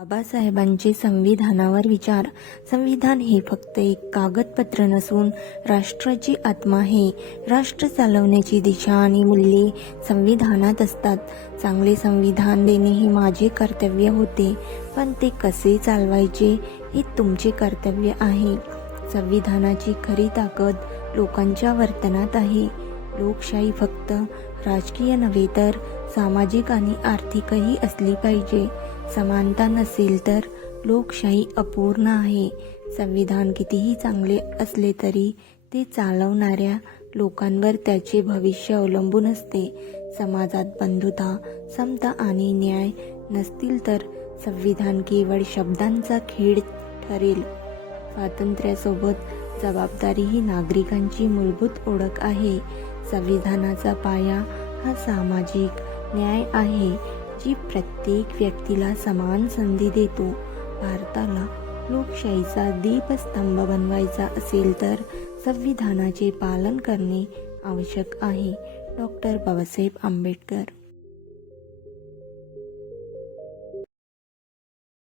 बाबासाहेबांचे संविधानावर विचार. संविधान हे फक्त एक कागदपत्र नसून राष्ट्राची आत्मा आहे राष्ट्र चालवण्याची दिशा आणि मूल्ये संविधानात असतात. चांगले संविधान देणे हे माझे कर्तव्य होते पण ते कसे चालवायचे हे तुमचे कर्तव्य आहे. संविधानाची खरी ताकद लोकांच्या वर्तनात आहे. लोकशाही फक्त राजकीय नव्हे तर सामाजिक आणि आर्थिकही असली पाहिजे. समानता नसेल तर लोकशाही अपूर्ण आहे. संविधान कितीही चांगले असले तरी ते चालवणाऱ्या लोकांवर त्याचे भविष्य अवलंबून असते. समाजात बंधुता समता आणि न्याय नसतील तर संविधान केवळ शब्दांचा खेळ ठरेल. स्वातंत्र्यासोबत जबाबदारी ही नागरिकांची मूलभूत ओळख आहे. संविधानाचा पाया हा सामाजिक न्याय आहे. जी प्रत्येक व्यक्तीला समान संधी देतो भारताला लोकशाहीचा दीपस्तंभ बनवायचा असेल तर संविधानाचे पालन करणे आवश्यक आहे. डॉक्टर बाबासाहेब आंबेडकर